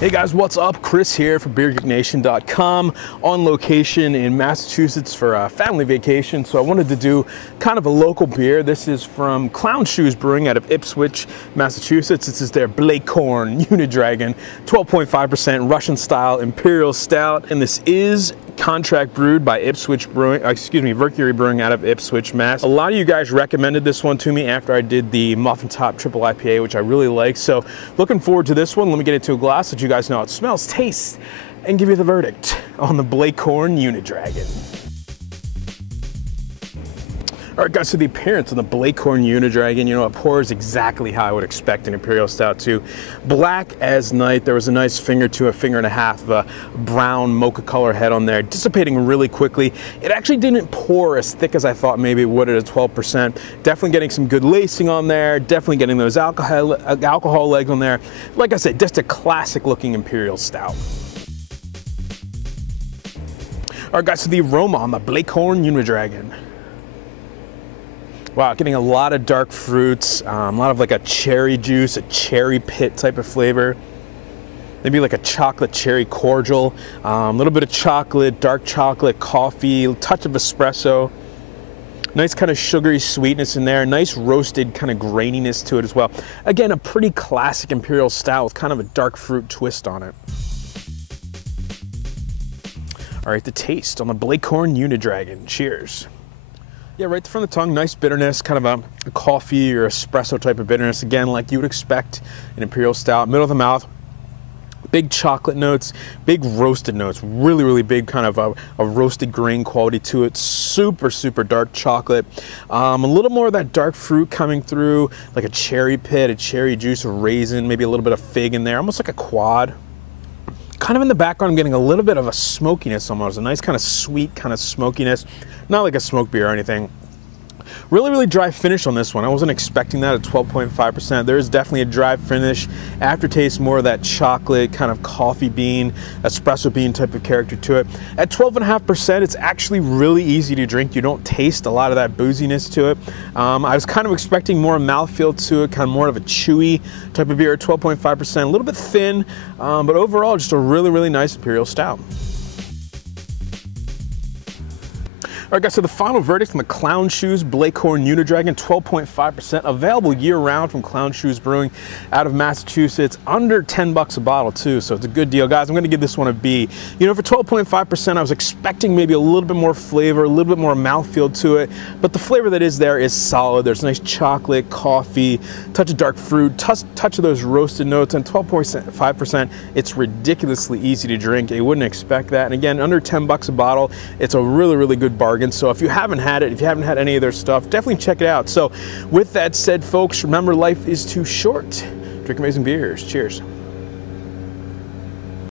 Hey guys, what's up? Chris here from BeerGeekNation.com, on location in Massachusetts for a family vacation. So I wanted to do kind of a local beer. This is from Clown Shoes Brewing out of Ipswich, Massachusetts. This is their Blaecorn Unidragon, 12.5% Russian style Imperial Stout. And this is contract brewed by Mercury Brewing out of Ipswich, Mass. A lot of you guys recommended this one to me after I did the Muffin Top Triple IPA, which I really like. So looking forward to this one. Let me get into a glass so you guys know how it smells, tastes, and give you the verdict on the Blaecorn Unidragon. All right, guys, so the appearance of the Blaecorn Unidragon, you know, it pours exactly how I would expect an Imperial Stout to. Black as night. There was a nice finger to a finger and a half of a brown mocha color head on there, dissipating really quickly. It actually didn't pour as thick as I thought maybe it would at a 12%. Definitely getting some good lacing on there, definitely getting those alcohol legs on there. Like I said, just a classic looking Imperial Stout. All right, guys, so the aroma on the Blaecorn Unidragon. Wow, getting a lot of dark fruits, a lot of like a cherry juice, a cherry pit type of flavor. Maybe like a chocolate cherry cordial, a little bit of chocolate, dark chocolate, coffee, a touch of espresso. Nice kind of sugary sweetness in there, nice roasted kind of graininess to it as well. Again, a pretty classic Imperial Stout with kind of a dark fruit twist on it. All right, the taste on the Blaecorn Unidragon. Cheers. Yeah, right from the tongue, nice bitterness, kind of a coffee or espresso type of bitterness. Again, like you would expect an Imperial Stout. Middle of the mouth, big chocolate notes, big roasted notes, really, really big kind of a roasted grain quality to it. Super, super dark chocolate. A little more of that dark fruit coming through, like a cherry pit, a cherry juice, a raisin, maybe a little bit of fig in there, almost like a quad. Kind of in the background, I'm getting a little bit of a smokiness almost, a nice kind of sweet kind of smokiness. Not like a smoke beer or anything. Really, really dry finish on this one. I wasn't expecting that at 12.5%. There is definitely a dry finish. Aftertaste, more of that chocolate, kind of coffee bean, espresso bean type of character to it. At 12.5%, it's actually really easy to drink. You don't taste a lot of that booziness to it. I was kind of expecting more mouthfeel to it, kind of more of a chewy type of beer at 12.5%. A little bit thin, but overall, just a really, really nice Imperial Stout. All right, guys, so the final verdict from the Clown Shoes Blaecorn Unidragon, 12.5%, available year-round from Clown Shoes Brewing out of Massachusetts, under 10 bucks a bottle too, so it's a good deal. Guys, I'm gonna give this one a B. You know, for 12.5%, I was expecting maybe a little bit more flavor, a little bit more mouthfeel to it, but the flavor that is there is solid. There's nice chocolate, coffee, touch of dark fruit, touch of those roasted notes, and 12.5%, it's ridiculously easy to drink. You wouldn't expect that, and again, under 10 bucks a bottle, it's a really, really good bargain. So if you haven't had it, if you haven't had any of their stuff, definitely check it out. So with that said, folks, remember, life is too short. Drink amazing beers. Cheers.